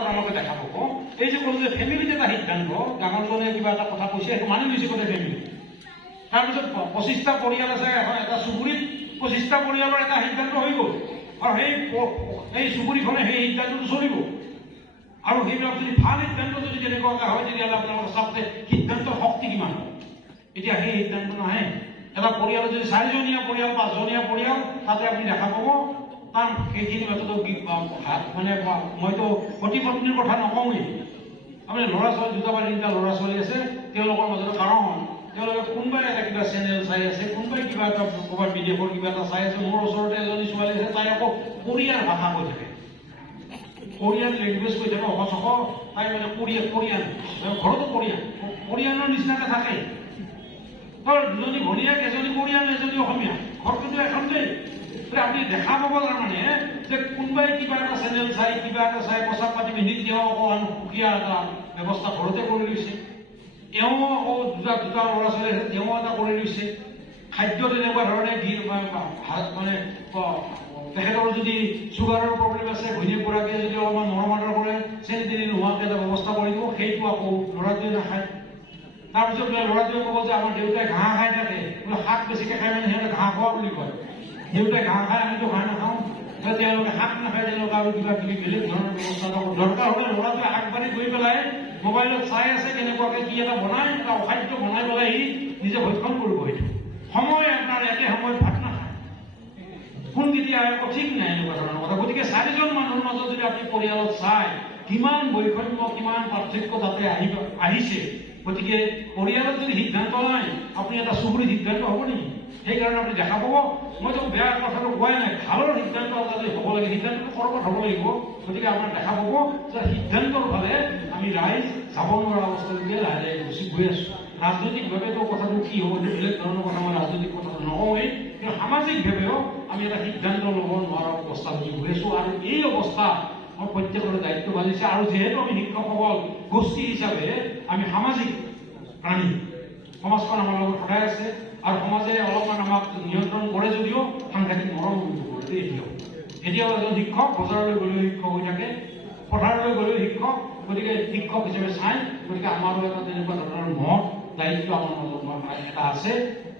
আপোনালোকে দেখা পাব এই যে ক'লো যে ফেমিলিত এটা সিদ্ধান্ত ডাঙৰজনে কিবা এটা কথা কৈছে সেইটো মানি লৈছে গোটেই ফেমিলি তাৰপিছত 25টা পৰিয়াল আছে এটা চুবুৰীত 25টা পৰিয়ালৰ এটা সিদ্ধান্ত হৈ গ'ল আৰু সেই চুবুৰীখনে সেই সিদ্ধান্তটো চলিব আৰু সেইবিলাক যদি ভাল সিদ্ধান্ত যদি তেনেকুৱাকৈ হয় তেতিয়াহ'লে আপোনালোকে চাওঁতে সিদ্ধান্তৰ শক্তি কিমান হয় এতিয়া সেই সিদ্ধান্ত নাহে এটা পৰিয়াল যদি 4জনীয়া পৰিয়াল 5জনীয়া পৰিয়াল তাতে আপুনি দেখা পাব তাৰ সেইখিনি মাত্ৰতো মানে মইতো পতি পত্নীৰ কথা নকওঁৱেই আপুনি ল'ৰা ছোৱালী 2টা বা 3টা ল'ৰা ছোৱালী আছে তেওঁলোকৰ মাজত কাৰণ তেওঁলোকে কোনোবাই এটা কিবা চেনেল চাই আছে কোনোবাই কিবা এটা ক'ৰবাত বিদেশৰ কিবা এটা চাই আছে মোৰ ওচৰতে এজনী ছোৱালী আছে তাই আকৌ কোৰিয়ান ভাষা কৈ থাকে কোৰিয়ান লেংগুৱেজ কৈ থাকে অহচক তাই মানে কোৰিয়ান ঘৰতো কোৰিয়ানৰ নিচিনাকৈ থাকে দুজনী ভনীয়েক এজনী কোৰিয়ান এজনী অসমীয়া ঘৰটোতো এখনতেই আপুনি দেখা পাব তাৰমানে যে কোনোবাই কিবা এটা চেনেল চাই কিবা এটা চাই পোচাক পাতি পিন্ধি তেওঁ অকণমান সুকীয়া এটা ব্যৱস্থা ঘৰতে কৰি লৈছে এওঁ আকৌ দুটা ল'ৰা ছোৱালী আছে তেওঁ এটা কৰি লৈছে খাদ্য তেনেকুৱা ধৰণে মানে তেখেতৰ যদি চুগাৰৰ প্ৰব্লেম আছে ঘৈণীয়েকগৰাকীয়ে যদি অলপমান মৰম আদৰ কৰে চেনি তেনি নোহোৱাকৈ এটা ব্যৱস্থা কৰি দিব সেইটো আকৌ ল'ৰাটোৱে নাখায় তাৰপিছত ল'ৰাটোৱে ক'ব যে আমাৰ দেউতাই ঘাঁহ খাই থাকে বোলে শাক বেছিকৈ খাই মানে সিহঁতে ঘাঁহ খোৱা বুলি কয় দেউতাই ঘাঁহ খাই আমিতো ঘাঁহ নাখাওঁ তেওঁলোকে শাক নাখায় তেওঁলোকে আৰু কিবা কিবি বেলেগ ধৰণৰ ব্যৱস্থা দৰকাৰ হ'লে ল'ৰাটোৱে আগবাঢ়ি গৈ পেলাই মোবাইলত চাই আছে কেনেকুৱাকৈ কি এটা বনাই এটা অখাদ্য বনাই পেলাই সি নিজে ভক্ষণ কৰিব সেইটো সময় আপোনাৰ একে সময়ত ভাত নাখায় কোন কেতিয়া একো ঠিক নাই এনেকুৱা ধৰণৰ কথা গতিকে 4জন মানুহৰ মাজত যদি আপুনি পৰিয়ালত চাই কিমান বৈষম্য কিমান পাৰ্থক্য তাতে আহিছে গতিকে পৰিয়ালত যদি সিদ্ধান্ত নাই আপুনি এটা চুবুৰীত সিদ্ধান্ত হ'ব নেকি সেইকাৰণে আপুনি দেখা পাব মইতো বেয়া কথাটো কোৱাই নাই ভালৰ সিদ্ধান্ত যাতে হ'ব লাগে সিদ্ধান্তটো ক'ৰবাত হ'ব লাগিব গতিকে আপোনাৰ দেখা পাব যে সিদ্ধান্তৰ ফালে আমি ৰাইজ যাব নোৱাৰা অৱস্থালৈকে লাহে লাহে গুচি গৈ আছোঁ ৰাজনৈতিকভাৱেতো কথাটো কি হ'ব বেলেগ ধৰণৰ কথা মই ৰাজনৈতিক কথাটো নকওঁৱেই কিন্তু সামাজিকভাৱেও আমি এটা সিদ্ধান্ত ল'ব নোৱাৰা অৱস্থালৈকে গৈ আছোঁ আৰু এই অৱস্থা আমাৰ প্ৰত্যেকৰে দায়িত্ব বাঢ়িছে আৰু যিহেতু আমি শিক্ষকসকল গোষ্ঠী হিচাপে আমি সামাজিক প্ৰাণী সমাজখন আমাৰ লগত সদায় আছে আৰু সমাজে অলপমান আমাক নিয়ন্ত্ৰণ কৰে যদিও সাংঘাতিক মৰম কৰে এতিয়াও এজন শিক্ষক বজাৰলৈ গ'লেও শিক্ষক হৈ থাকে পথাৰলৈ গ'লেও শিক্ষক গতিকে শিক্ষক হিচাপে চাই গতিকে আমাৰো এটা তেনেকুৱা ধৰণৰ মহৎ দায়িত্ব আমাৰ মাজত এটা আছে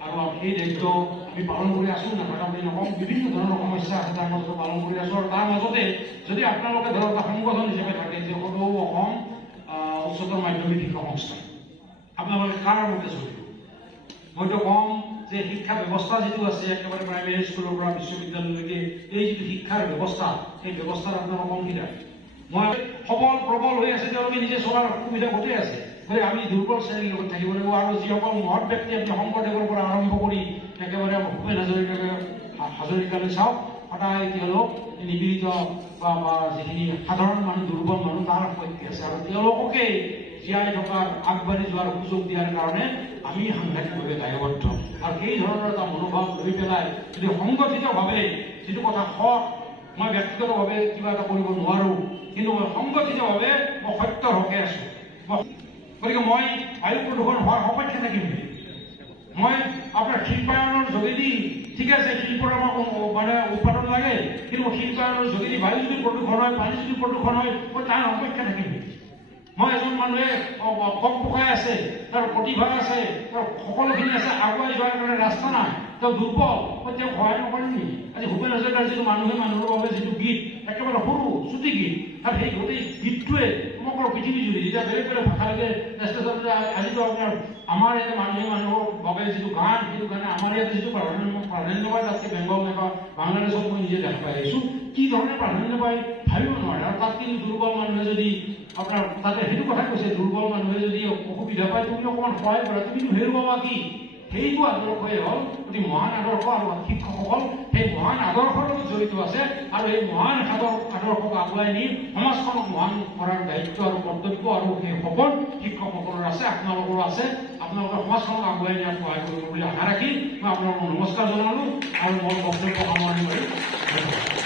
আৰু সেই দায়িত্ব আমি পালন কৰি আছোঁ নাথাকা বুলি নকওঁ বিভিন্ন ধৰণৰ সমস্যা আছে তাৰ মাজতে পালন কৰি আছোঁ আৰু তাৰ মাজতে যদি আপোনালোকে ধৰক এটা সংগঠন হিচাপে থাকে যে সদৌ অসম উচ্চতৰ মাধ্যমিক শিক্ষা সংস্থা আপোনালোকে কাৰ মতে চলিব মইতো কম যে শিক্ষা ব্যৱস্থা যিটো আছে একেবাৰে প্ৰাইমেৰী স্কুলৰ পৰা বিশ্ববিদ্যালয়লৈকে এই যিটো শিক্ষাৰ ব্যৱস্থা সেই ব্যৱস্থাত আপোনালোকৰ অংশীদাৰ মই সবল প্ৰবল হৈ আছে তেওঁলোকে নিজে চলাৰ সুবিধা গোটেই আছে গতিকে আমি দুৰ্বল শ্ৰেণীৰ লগত থাকিব লাগিব আৰু যিসকল মহৎ ব্যক্তি আপুনি শংকৰদেৱৰ পৰা আৰম্ভ কৰি একেবাৰে ভূপেন হাজৰিকালৈ চাওক সদায় তেওঁলোক নিপীড়িত বা যিখিনি সাধাৰণ মানুহ দুৰ্বল মানুহ তাৰ পক্ষে আছে আৰু তেওঁলোককে জীয়াই থকাৰ আগবাঢ়ি যোৱাৰ সুযোগ দিয়াৰ কাৰণে আমি সাংঘাতিকভাৱে দায়বদ্ধ আৰু সেই ধৰণৰ এটা মনোভাৱ লৈ পেলাই যদি সংগঠিতভাৱে যিটো কথা হওক মই ব্যক্তিগতভাৱে কিবা এটা কৰিব নোৱাৰোঁ কিন্তু মই সংগঠিতভাৱে মই সত্যৰ হকে আছোঁ গতিকে মই বায়ু প্ৰদূষণ হোৱাৰ সপক্ষে থাকিম মই আপোনাৰ শিল্পায়নৰ যোগেদি ঠিক আছে শিল্পৰ আমাক মানে উৎপাদন লাগে কিন্তু শিল্পায়নৰ যোগেদি বায়ু যদি প্ৰদূষণ হয় পানী যদি প্ৰদূষণ হয় মই তাৰ সপক্ষে থাকিম মই এজন মানুহে কম পকাই আছে তাৰ প্ৰতিভা আছে তাৰ সকলোখিনি আছে আগুৱাই যোৱাৰ কাৰণে ৰাস্তা নাই তেওঁ দুৰ্বল মই তেওঁক সহায় নকৰিম নেকি আজি ভূপেন হাজৰিকাৰ যিটো মানুহে মানুহৰ বাবে যিটো গীত একেবাৰে সৰু চুটি গীত আৰু সেই গোটেই গীতটোৱে সমগ্ৰ পৃথিৱী জুৰি যেতিয়া বেলেগ বেলেগ ভাষা লাগে আজিতো আপোনাৰ আমাৰ ইয়াতে মানুহে মানুহৰ বাবে যিটো গান সেইটো কাৰণে আমাৰ ইয়াতে যিটো প্ৰাধান্য পায় তাতকৈ বেংগল নাইবা বাংলাদেশত মই নিজে দেখা পাই আহিছোঁ কি ধৰণে প্ৰাধান্য পায় ভাবিব নোৱাৰে আৰু তাত কিন্তু দুৰ্বল মানুহে যদি আপোনাৰ তাতে সেইটো কথা কৈছে দুৰ্বল মানুহে যদি অসুবিধা পায় তুমি অকণমান সহায় কৰা তুমিতো হেৰুৱাবা কি সেইটো আদৰ্শই হ'ল অতি মহান আদৰ্শ আৰু শিক্ষকসকল সেই মহান আদৰ্শৰ লগত জড়িত আছে আৰু এই মহান আদৰ্শক আগুৱাই নি সমাজখনক মহান কৰাৰ দায়িত্ব আৰু কৰ্তব্য আৰু সেই সপোন শিক্ষকসকলৰ আছে আপোনালোকৰো আছে আপোনালোকৰ সমাজখনক আগুৱাই নিয়াত সহায় কৰিব বুলি আশা ৰাখি মই আপোনালোকক নমস্কাৰ জনালোঁ আৰু মোৰ বক্তব্য সামৰণি কৰি